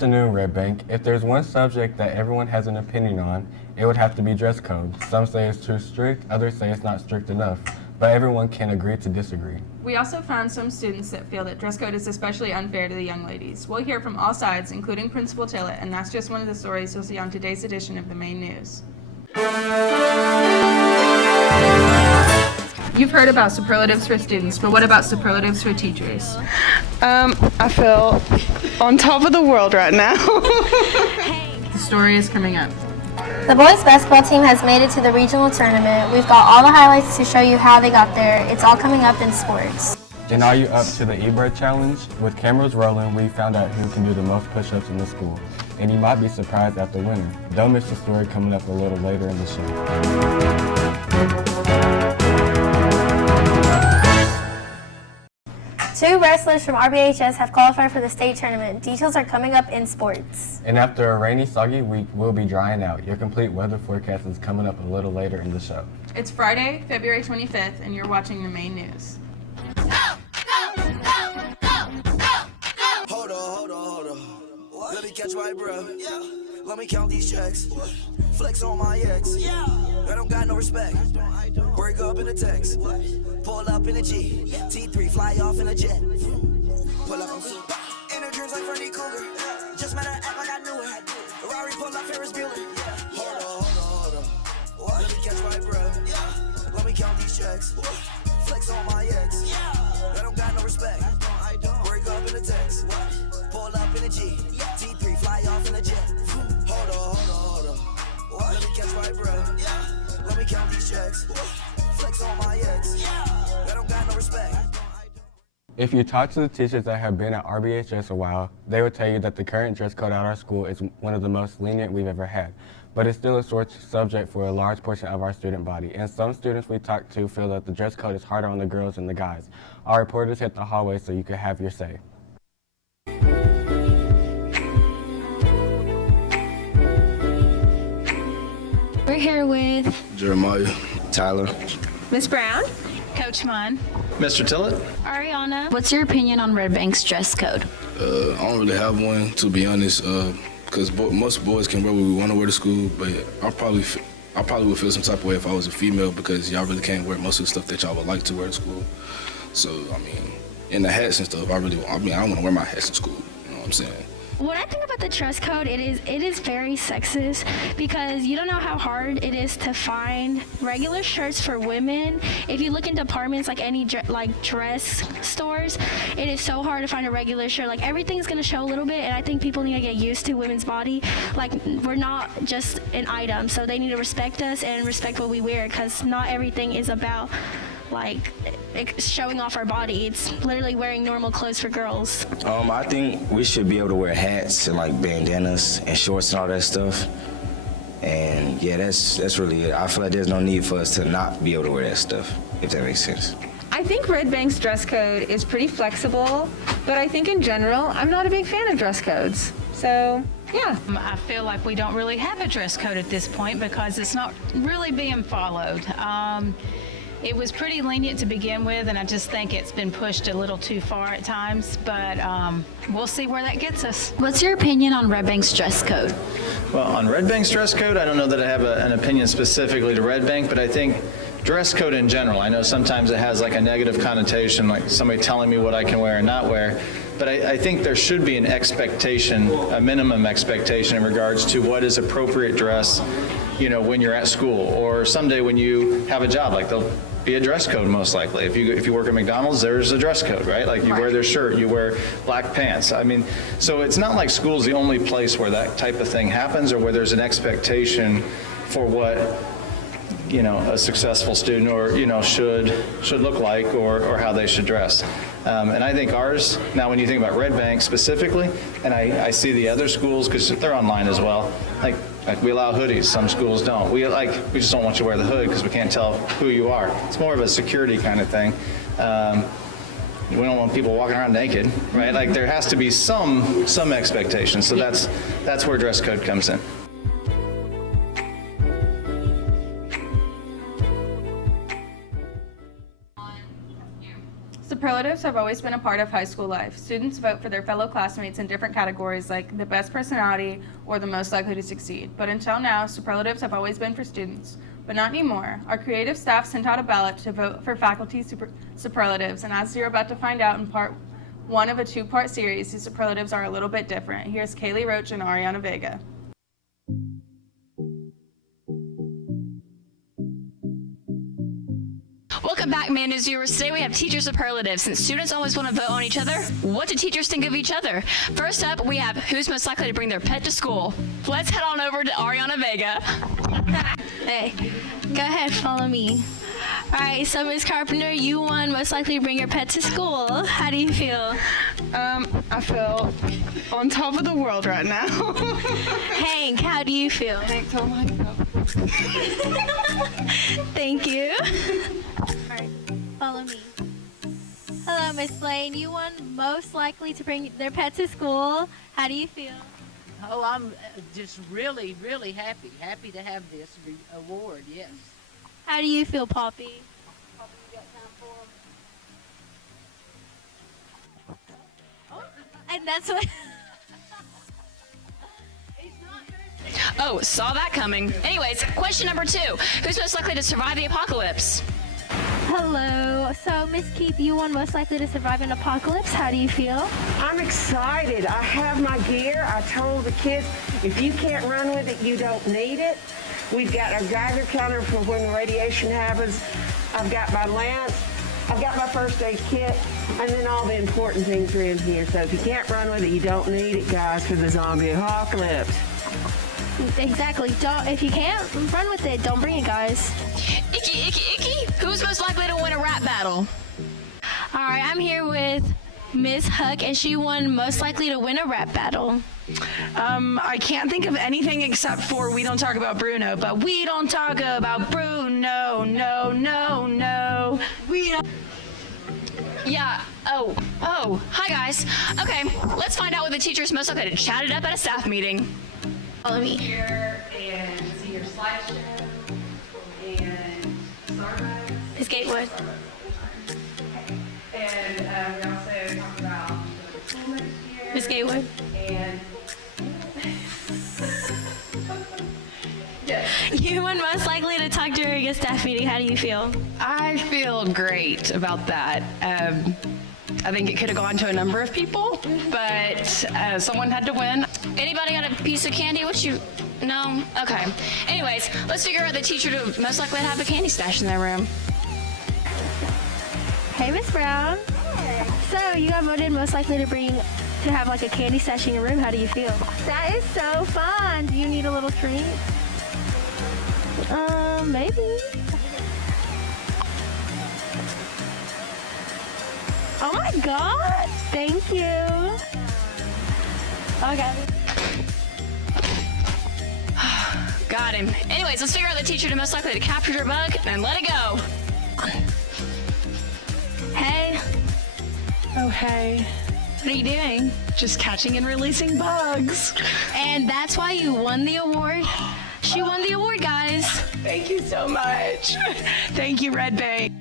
afternoon, Red Bank. If there's one subject that everyone has an opinion on, it would have to be dress code. Some say it's too strict, others say it's not strict enough, but everyone can agree to disagree. We also found some students that feel that dress code is especially unfair to the young ladies. We'll hear from all sides, including Principal Tillett, and that's just one of the stories you'll see on today's edition of the Main News. You've heard about superlatives for students, but what about superlatives for teachers? I feel on top of the world right now. The story is coming up. The boys basketball team has made it to the regional tournament. We've got all the highlights to show you how they got there. It's all coming up in sports. And are you up to the E-Bird Challenge? With cameras rolling, we found out who can do the most push-ups in the school. And you might be surprised at the winner. Don't miss the story coming up a little later in the show. Two wrestlers from RBHS have qualified for the state tournament. Details are coming up in sports. And after a rainy, soggy week, we'll be drying out. Your complete weather forecast is coming up a little later in the show. It's Friday, February 25th, and you're watching the Main News. Hold on. Let me catch my breath. Let me count these checks. Flex on my ex. I don't got no respect. Break up in the text. Pull up in a G. T3 fly off in a jet. Pull up on super. In the dreams like Freddy Cougar. Just matter act like I knew it. Ferrari pull up Ferris Bueller. Hold on. Let me catch my breath. Let me count these checks. Flex on my ex. I don't got no respect. Break up in the text. Pull up in a G. T3 fly off in a jet. Hold on. Let me catch my breath. Let me count these checks. Flex on my ex. I don't got no respect. If you talk to the teachers that have been at RBHS a while, they will tell you that the current dress code at our school is one of the most lenient we've ever had. But it's still a sore subject for a large portion of our student body, and some students we talked to feel that the dress code is harder on the girls than the guys. Our reporters hit the hallway so you could have your say. We're here with Jeremiah, Tyler, Miss Brown. Coach Munn. Mr. Tillett. Ariana. What's your opinion on Red Bank's dress code? I don't really have one, to be honest, because most boys can wear what we want to wear to school, but I probably would feel some type of way if I was a female, because y'all really can't wear most of the stuff that y'all would like to wear to school. So, I mean, in the hats and stuff, I don't want to wear my hats to school, you know what I'm saying? When I think about the dress code, it is very sexist, because you don't know how hard it is to find regular shirts for women. If you look in departments like any dress stores, it is so hard to find a regular shirt. Like, everything's gonna show a little bit, and I think people need to get used to women's body. Like, we're not just an item, so they need to respect us and respect what we wear, because not everything is about like showing off our body. It's literally wearing normal clothes for girls. I think we should be able to wear hats and like bandanas and shorts and all that stuff. And yeah, that's really it. I feel like there's no need for us to not be able to wear that stuff, if that makes sense. I think Red Bank's dress code is pretty flexible, but I think in general, I'm not a big fan of dress codes. So, yeah. I feel like we don't really have a dress code at this point because it's not really being followed. It was pretty lenient to begin with, and I just think it's been pushed a little too far at times, but we'll see where that gets us. What's your opinion on Red Bank's dress code? Well, on Red Bank's dress code, I don't know that I have an opinion specifically to Red Bank, but I think dress code in general, I know sometimes it has like a negative connotation, like somebody telling me what I can wear and not wear, but I think there should be an expectation, a minimum expectation in regards to what is appropriate dress, you know, when you're at school, or someday when you have a job, like there'll be a dress code most likely. If you work at McDonald's, there's a dress code, right? Like you wear their shirt, you wear black pants. I mean, so it's not like school's the only place where that type of thing happens, or where there's an expectation for what, you know, a successful student or, you know, should look like, or how they should dress. And I think ours, now when you think about Red Bank specifically, and I see the other schools, because they're online as well, like we allow hoodies, some schools don't. We just don't want you to wear the hood because we can't tell who you are. It's more of a security kind of thing. We don't want people walking around naked, right? Like there has to be some expectation. So that's where dress code comes in. Superlatives have always been a part of high school life. Students vote for their fellow classmates in different categories like the best personality or the most likely to succeed. But until now, superlatives have always been for students. But not anymore. Our creative staff sent out a ballot to vote for faculty superlatives, and as you're about to find out in part one of a two-part series, these superlatives are a little bit different. Here's Kaylee Roach and Ariana Vega. Welcome back, Man News viewers. Today we have teacher superlatives. Since students always want to vote on each other, what do teachers think of each other? First up, we have who's most likely to bring their pet to school. Let's head on over to Ariana Vega. Hey, go ahead, follow me. All right, so Ms. Carpenter, you won most likely to bring your pet to school. How do you feel? I feel on top of the world right now. Hank, how do you feel? Hank told myself. Thank you. All right, follow me. Hello, Miss Lane. You won most likely to bring their pet to school. How do you feel? Oh, I'm just really, really happy. Happy to have this award, yes. How do you feel, Poppy? Poppy, you got time for him? And that's what... Oh, saw that coming. Anyways, question number 2. Who's most likely to survive the apocalypse? Hello. So, Miss Keith, you won most likely to survive an apocalypse. How do you feel? I'm excited. I have my gear. I told the kids, if you can't run with it, you don't need it. We've got our Geiger counter for when the radiation happens. I've got my lance. I've got my first aid kit. And then all the important things are in here. So if you can't run with it, you don't need it, guys, for the zombie apocalypse. Exactly. If you can't run with it, don't bring it, guys. Icky, icky, icky. Who's most likely to win a rap battle? All right, I'm here with Miss Huck, and she won most likely to win a rap battle. I can't think of anything except for We Don't Talk About Bruno, but we don't talk about Bruno, no. We don't. Yeah. Oh. Hi, guys. Okay, let's find out what the teacher's most likely to chat it up at a staff meeting. Follow me. Here and see your slideshow and Starbucks. Miss Gatewood. And we also talked about the school next year. Miss Gatewood. And yes. You won most likely to talk during a staff meeting. How do you feel? I feel great about that. I think it could have gone to a number of people, but someone had to win. Anybody got a piece of candy? No? Okay. Anyways, let's figure out the teacher to most likely to have a candy stash in their room. Hey, Miss Brown. So you got voted most likely to have like a candy stash in your room. How do you feel? That is so fun. Do you need a little treat? Maybe. Oh my God! Thank you. Okay. Got him. Anyways, let's figure out the teacher to most likely to capture your bug and let it go. Hey. Oh, hey. What are you doing? Just catching and releasing bugs. And that's why you won the award? She won the award, guys. Thank you so much. Thank you, Red Bank.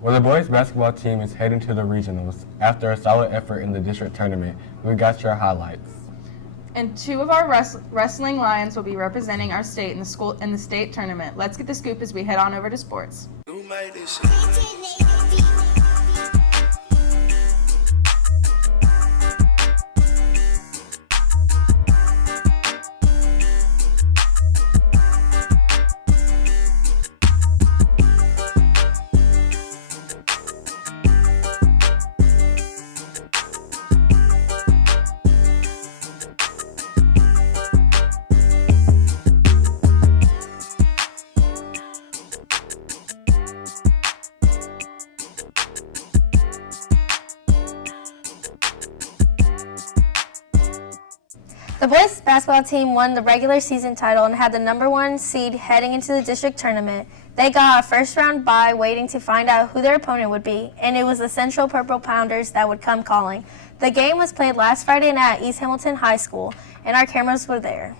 Well, the boys basketball team is heading to the regionals. After a solid effort in the district tournament, we got your highlights. And 2 of our wrestling Lions will be representing our state in the state tournament. Let's get the scoop as we head on over to sports. Who made this The boys basketball team won the regular season title and had the #1 seed heading into the district tournament. They got a first-round bye waiting to find out who their opponent would be, and it was the Central Purple Pounders that would come calling. The game was played last Friday night at East Hamilton High School, and our cameras were there.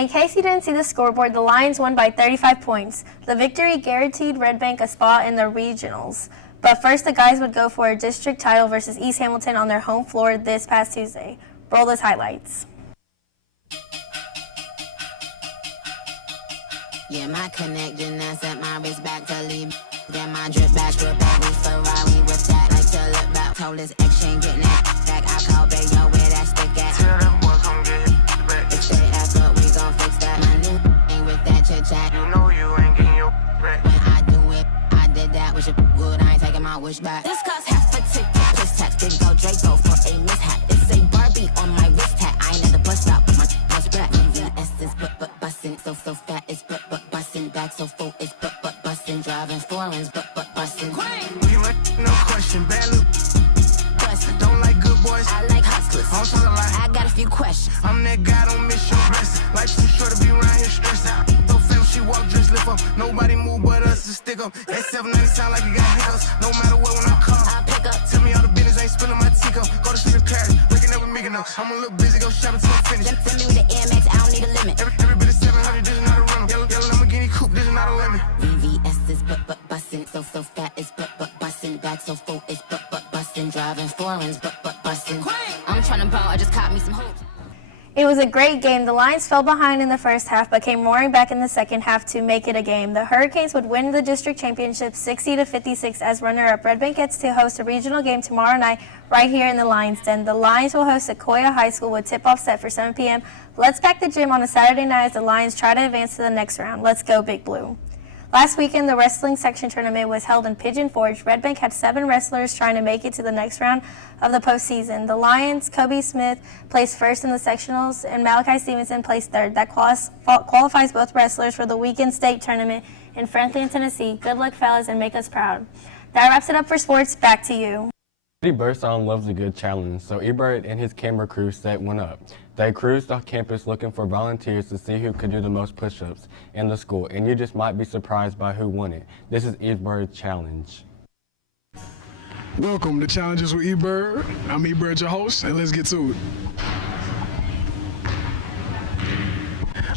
In case you didn't see the scoreboard, the Lions won by 35 points. The victory guaranteed Red Bank a spot in the regionals. But first, the guys would go for a district title versus East Hamilton on their home floor this past Tuesday. Roll those highlights. Yeah, my connection, that's at my wrist back to leave. Get my drip back, we Ferrari with that. Like to look back, told this exchange, getting that back. I call Bay, yo, where that stick at? Tell them boys come get it back. If they act up, we gon' fix that. My new ain't with that chit chat. You know you ain't getting your back. When I do it, I did that with your good, I ain't taking my wish back. This cost half a ticket, plus tax. Big go Draco for a mishap. It's a Barbie on my wrist hat. I ain't at the bus stop, but my bus back. VVS is but bustin', so fat is but bustin', back so full is but bustin', driving foreigns but bustin'. You ain't no question, bad look. Bustin'. Don't like good boys. I like hustlers. I'm talking like I got a few questions. I'm that guy, don't miss your blessing. Life's too short to be around here stressed out. So fam, she walk, dress, lift up. Nobody move but us to stick up. That 790 sound like you got hiccups. No matter what, when I call, I pick up. tell me all the business, ain't spilling my teacup. Go to sleep in Paris, waking up with me, no. I'm a little busy, go shopping till I'm finished. Send me with the AMX, I don't need a limit. Every bit of 700, this is not a rental. Yellow Lamborghini coupe, this is not a lemon. VVS is but bustin', so fat is but bustin', back so full is but bustin', driving foreigns but bustin'. I'm tryna ball, I just caught me some hoops. It was a great game. The Lions fell behind in the first half, but came roaring back in the second half to make it a game. The Hurricanes would win the district championship 60-56 as runner-up. Red Bank gets to host a regional game tomorrow night right here in the Lions Den. The Lions will host Sequoia High School with tip-off set for 7 p.m. Let's pack the gym on a Saturday night as the Lions try to advance to the next round. Let's go, Big Blue. Last weekend, the wrestling section tournament was held in Pigeon Forge. Red Bank had 7 wrestlers trying to make it to the next round of the postseason. The Lions, Kobe Smith, placed first in the sectionals, and Malachi Stevenson placed third. That qualifies both wrestlers for the weekend state tournament in Franklin, Tennessee. Good luck, fellas, and make us proud. That wraps it up for sports. Back to you. City Birdsong loves a good challenge, so Ebert and his camera crew set one up. They cruised the campus looking for volunteers to see who could do the most push-ups in the school, and you just might be surprised by who won it. This is Ebert's challenge. Welcome to Challenges with Ebert. I'm Ebert, your host, and let's get to it.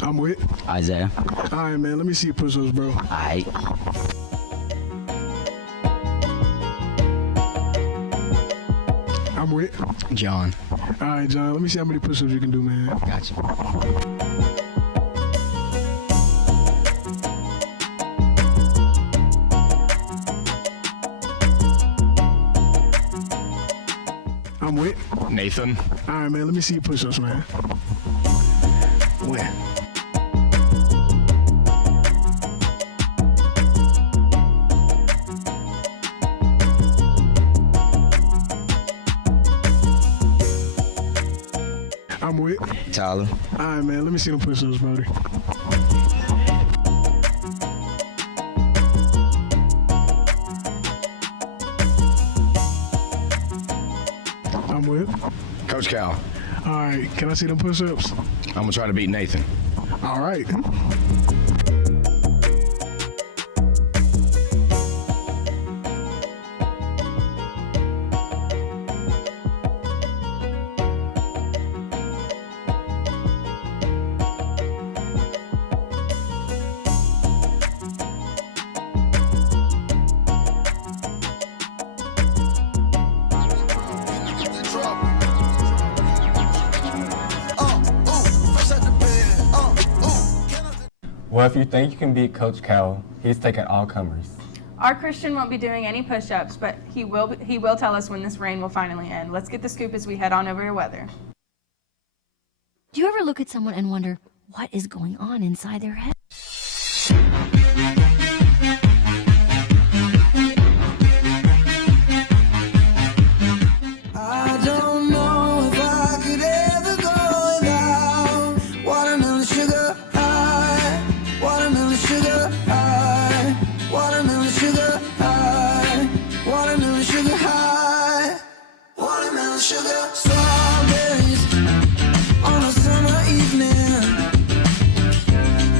I'm with Isaiah. All right, man, let me see your push-ups, bro. All right. I'm with John. All right, John, let me see how many push-ups you can do, man. Gotcha. I'm with Nathan. All right, man, let me see your push-ups, man. When? I'm with Tyler. All right, man, let me see them push-ups, brother. I'm with Coach Cal. All right, can I see them push-ups? I'm gonna try to beat Nathan. All right. Well, if you think you can beat Coach Cal, he's taking all comers. Our Christian won't be doing any push-ups, but he will tell us when this rain will finally end. Let's get the scoop as we head on over to weather. Do you ever look at someone and wonder what is going on inside their head? I don't know if I could ever go without watermelon sugar high, watermelon sugar high, watermelon sugar high, watermelon sugar high, watermelon sugar. Strawberries on a summer evening,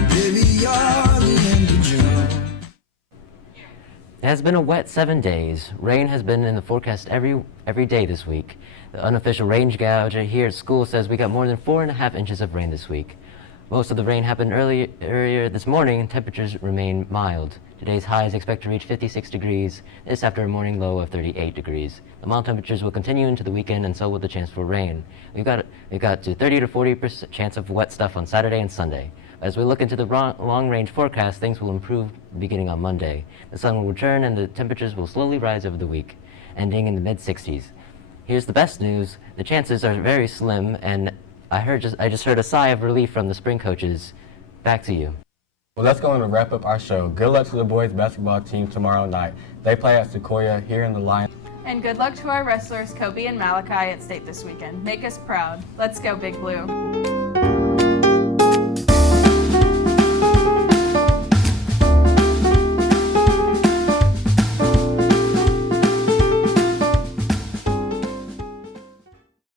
baby, you're the end of June. It has been a wet 7 days. Rain has been in the forecast every day this week. The unofficial rain gauge here at school says we got more than 4.5 inches of rain this week. Most of the rain happened earlier this morning, and temperatures remain mild. Today's highs expect to reach 56 degrees, this after a morning low of 38 degrees. The mild temperatures will continue into the weekend, and so will the chance for rain. We've got to 30 to 40% chance of wet stuff on Saturday and Sunday. As we look into the long-range forecast, things will improve beginning on Monday. The sun will return, and the temperatures will slowly rise over the week, ending in the mid-60s. Here's the best news: the chances are very slim, and I just heard a sigh of relief from the spring coaches. Back to you. Well, that's going to wrap up our show. Good luck to the boys basketball team tomorrow night. They play at Sequoia here in the Lion. And good luck to our wrestlers Kobe and Malachi at state this weekend. Make us proud. Let's go, Big Blue.